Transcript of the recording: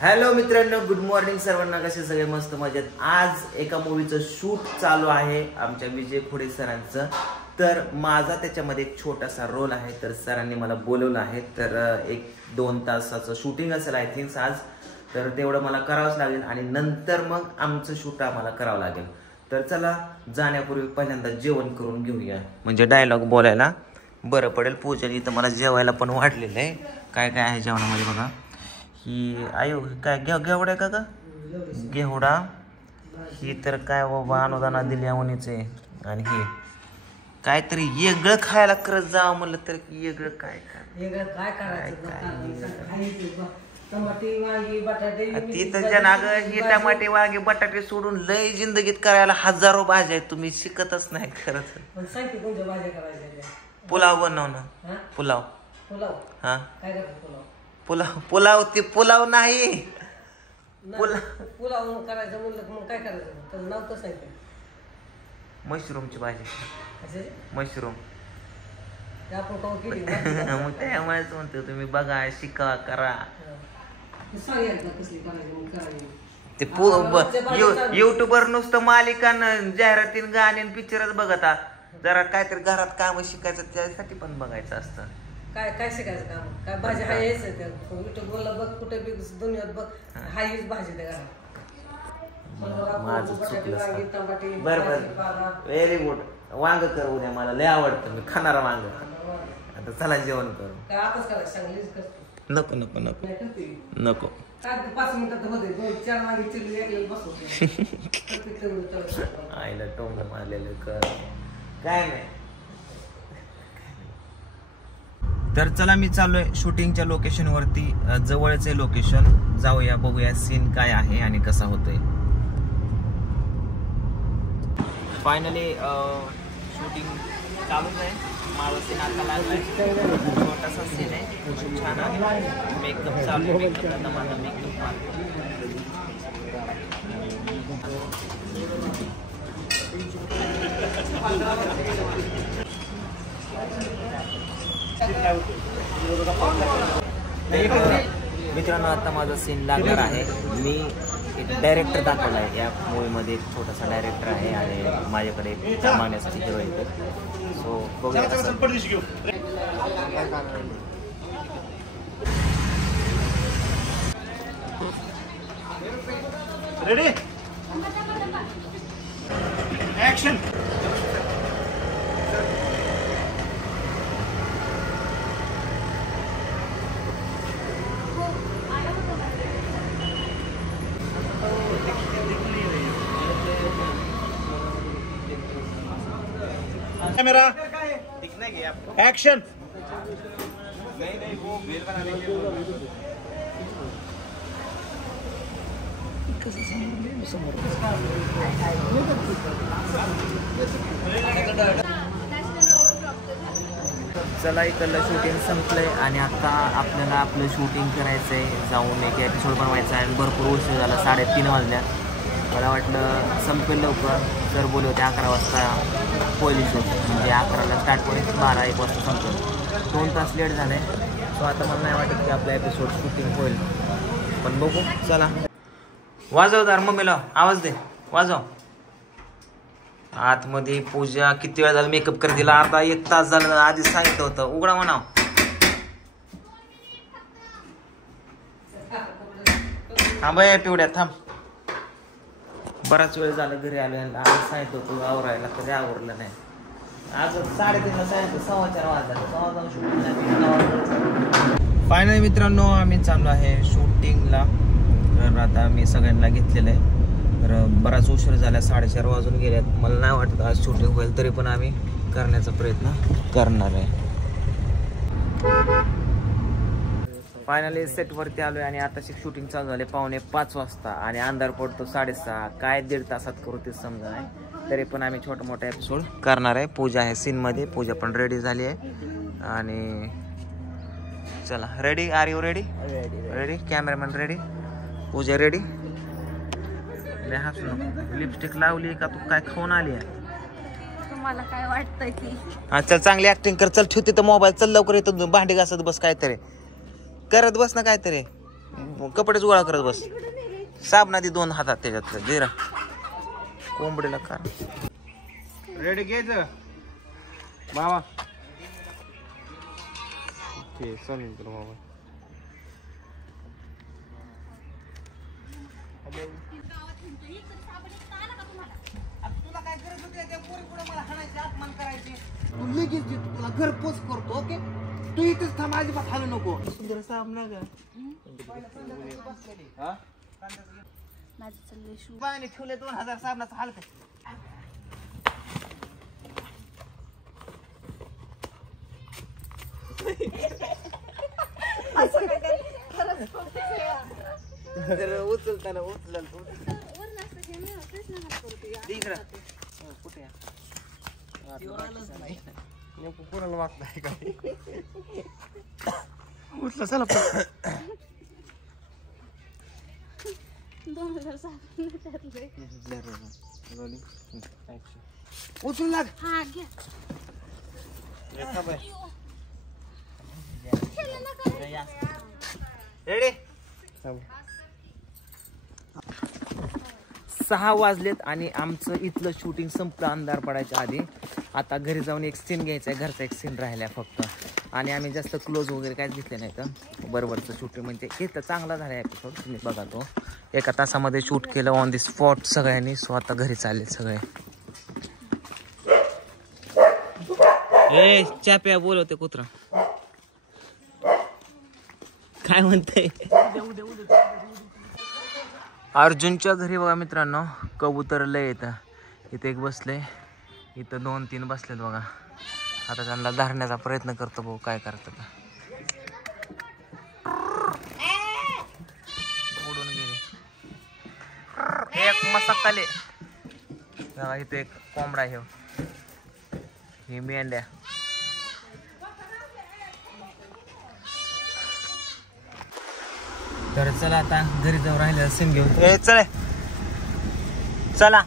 Hello मित्रांनो, good morning सर्वांना. कसे सगळे? मस्त मजेत. आज एका मूवीचं शूट चालू आहे आमच्या विजय खोडे सरांचं. तर माझा त्याच्यामध्ये एक छोटासा रोल आहे. तर सरांनी मला बोलवलं आहे. तर 1-2 तासाचं शूटिंग असेल आय थिंक आज. तर तेवढं मला करावंच लागेल आणि नंतर मग आमचं शूट आम्हाला करावं लागेल. तर चला, जाण्यापूर्वी पहिल्यांदा जेवण करून घेऊया, म्हणजे डायलॉग बोलायला बरं पडेल. पूजन इथं मला जेवायला पण वाढलेलं आहे. काय काय आहे जेवणामध्ये बघा. ही आयो काय घेवडा का घेवडा. ही तर काय बाबा अनुदाना दिल्या उनीचे. आणि हे काहीतरी वेगळं खायला करत जावं म्हणलं तर वेगळं काय ती तर जनाग ही टमाटे वांगी बटाटे सोडून लय जिंदगीत करायला हजारो भाज्या आहेत. तुम्ही शिकतच नाही खरंच. पुलाव बनवणं. पुलाव हा पुलाव ते पुलाव नाही. पुलाव करायचं म्हणलं मग काय करायचं? त्याचं नाव कसं आहे? मशरूमची भाजी. मशरूम. मग त्यामुळेच म्हणतो तुम्ही बघा, शिका, करा. ते युट्यूबवर नुसतं मालिकान जाहिरातीन गाणी पिक्चरच बघता. जरा काहीतरी घरात काम शिकायचं त्यासाठी पण बघायचं असतं. काय काय शिकायचं काम? काय भाजी हा यायचं युट्यूबला बघ, कुठे बी दुनियात बघ, हा हीच भाजी त्या घरात. माझं चुकलं. बरं, व्हेरी गुड. वांग कर उद्या, मला लय आवडतं, मी खाणार वांग. आता चला जेवण करू. काय आताच करायचं? सांगलीच करतो. नको नको नको नको. काय 5 मिनिटात होते. 2-4 वांगी चिरली एकलेलं बसवते. आईला टोंग मारलेलं कर. काय नाही. तर चला, मी चाललोय शूटिंगच्या लोकेशन वरती. जवळच आहे लोकेशन. जाऊया, बघूया सीन काय आहे आणि कसा होतोय. फायनली शूटिंग चालूच आहे. माझा सीन आता लागलाय. छोटासा सीन आहे, छान आहे. मेकअप चालू. मेकअप आता माझा मेकअप मित्रांनो, आता माझा सीन लागणार आहे. मी एक डायरेक्टर दाखवला आहे या मूवीमध्ये. एक छोटासा डायरेक्टर आहे आणि माझ्याकडे मागण्यासाठी हिरो येतो. सो बघूया कसं. Ready action. कैमरा दिखना है आपको. एक्शन. नहीं वो बेल बनाने के लिए. चला, इकडलं शूटिंग संपलंय आणि आता आपल्याला आपलं शूटिंग करायचंय. जाऊन एक एपिसोड बनवायचा आहे. भरपूर उशीर झाला, 3:30 वाजल्या. मला वाटलं संपेल लवकर. सर बोलले होते 11 वाजता पहिली शूट, म्हणजे 11ला स्टार्ट होईल, 12-1 वाजता संपेल. 2 तास लेट झाले. सो आता मला नाही वाटत की आपला एपिसोड शूटिंग होईल, पण बघू. चला, वाजवदार मम्मीला आवाज दे, वाजव. आतमध्ये पूजा किती वेळ झाला मेकअप कर दिला. अर्धा 1 तास झालं. आधीच सांगितलं होतं उघडा म्हणाव. हा बाय पिवड्या थांब. बराच वेळ झाला घरी आलो. आज सांगितलं होतं आवरायला, तरी आवरलं नाही. आज 3:30ला सांगितलं, 4:15 वाजता फायनली. मित्रांनो, आम्ही चाललो आहे शूटिंगला. तर आता मी सगळ्यांना घेतलेलं आहे. तर बराच उशीर झाला, 4:30 वाजून गेल्यात. मला नाही वाटत आज शूटिंग होईल, तरी पण आम्ही करण्याचा प्रयत्न करणार आहे. फायनली सेटवरती आलोय आणि आता शूटिंग चालू झाले 4:45 वाजता आणि अंधार पडतो 6:30. काय 1.5 तासात करू ते समजा नाही, तरी पण आम्ही छोटा मोठा एपिसोड करणार आहे. पूजा आहे सीनमध्ये. पूजा पण रेडी झाली आहे. आणि चला, ready. Are you ready? Ready. Cameraman ready. Pooja ready. Lipstick लावली का? तू काय खाऊन आली आहे? तुम्हाला काय वाटतंय की? हा, चल चांगली ऍक्टिंग कर. चल ठेव तिथं मोबाईल. चल लवकर. येतो भांडी घासत बस. काहीतरी करत बस ना, काहीतरी. कपडेच गोळा करत बस. साबणादी 2 हातात त्याच्यात दे रा कोंबडीला का रेडी घ्यायचं मामा. ते चालेल तुला मामा. तुला काय गरज होती त्या पोरी पुढे मला हाणायचे अपमान करायचे. तू लगेच देतो तुला घर पोच करतो. ओके तू इथेच थांब अजिबात हालू नको. सुंदर साबणा ग माझं चाललंय शूट. पाणी ठेवले 2000 साबणाचं हालत. उचलताना उचल कुठे कोणाला वाट नाही काय उचला चला 2007 उचलून लाग. हा घ्या. रेडी 6 वाजलेत आणि आमचं इथलं शूटिंग संपलं अंधार पडायच्या आधी. आता घरी जाऊन एक सीन घ्यायचा आहे. घरचा एक सीन राहिला फक्त. आणि आम्ही जास्त क्लोज वगैरे काहीच घेतले नाही तर बरोबरचं शूटिंग म्हणजे घेतलं चांगला झाला एपिसोड. तुम्ही बघा तो 1 तासामध्ये शूट केलं ऑन दी स्पॉट सगळ्यांनी. सो आता घरी चालले सगळे. ए चाप्या बोलवते कुत्रा काय म्हणते. अर्जुनच्या घरी बघा मित्रांनो कबूतर लय येतं. इथे एक बसले इथं 2-3 बसलेत बघा. आता त्यांना धरण्याचा प्रयत्न करतो भाऊ काय करतात. उडून गेले. एक मसाकाले इथे एक कोंबडा आहे. ही मेंढ्या तर चला आता घरी जाऊन राहिलेला सीन घेऊ. चला